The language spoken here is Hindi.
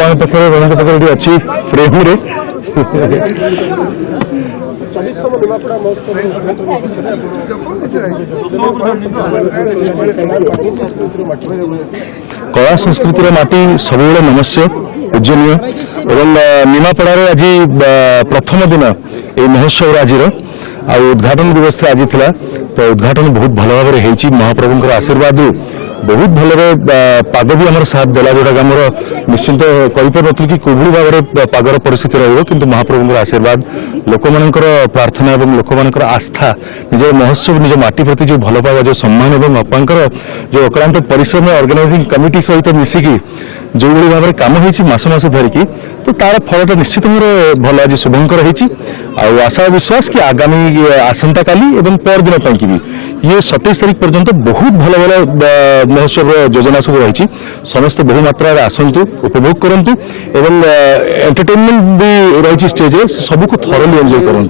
ଆପଣ ପାଖରେ ରଣଙ୍କ ପାଖରେ ଏଠି ଅଛି ଫ୍ରେମରେ कला संस्कृतिर माटी सब नमस्य पूजनीय एवं निमापड़ार आज प्रथम दिन ये महोत्सव आज उद्घाटन दिवस आज था तो उद्घाटन बहुत भल भाव महाप्रभु आशीर्वाद बहुत भल पाग भी आम साथ देला जोटा आम निश्चिंत कहीपर कि कोभली भाव पागर परिस्थिति रही महाप्रभु आशीर्वाद लोक मानकर प्रार्थना और लोक मानकर आस्था निज महोत्सव निज माटी प्रति जो भल पावा जो सम्मान और अपांकर जो अक्लांत परिश्रम ऑर्गेनाइजिंग कमिटी सहित मिसिकी जो भाव में कम होश मस धरिकी तो तार फलटा निश्चित भाव भल आज शुभंकर होती आशा विश्वास कि आगामी आसंता काली एवं पर दिन पर भी ये 27 तारीख पर्यंत बहुत भल भल महोत्सव योजना सब रही समस्त बहु मात्रा आसतु उपभोग करूँ एवं एंटरटेनमेंट भी रही स्टेज सबको थरली एंजॉय करूँ।